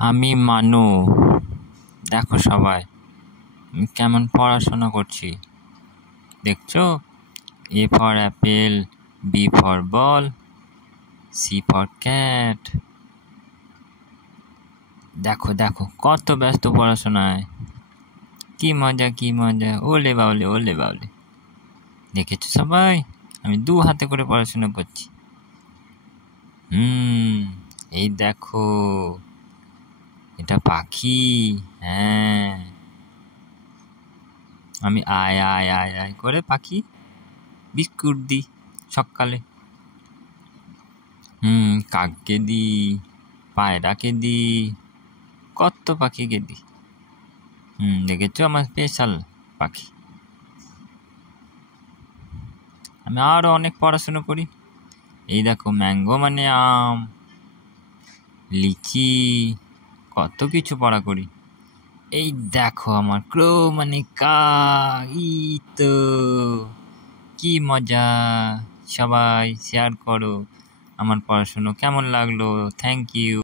আমি মানু। দেখো সবাই আমি কেমন পড়াশোনা করছি দেখছো। A for apple, B for ball, C for cat। দেখো দেখো কত ব্যস্ত পড়াশোনায়, কি মজা কি মজা, ওলে বাউলে ওলে বাউলে। দেখেছো সবাই আমি 2 হাতে করে পড়াশোনা করছি। এই দেখো এটা পাখি। হ্যাঁ, আমি আয় আয় আয় আয় করে পাখি বিস্কুট দিই সকালে। কাককে দিই, পায়রাকে দিই, কত পাখিকে দিই। দেখেছো আমার স্পেশাল পাখি। আমি আরো অনেক পড়াশোনা করি। এই দেখো ম্যাঙ্গো মানে আম, লিচি, কত কিছু পড়া করি। এই দেখো আমার ক্রো মানে কাক। তো কি মজা। সবাই শেয়ার করো আমার পড়াশুনো কেমন লাগলো। Thank you.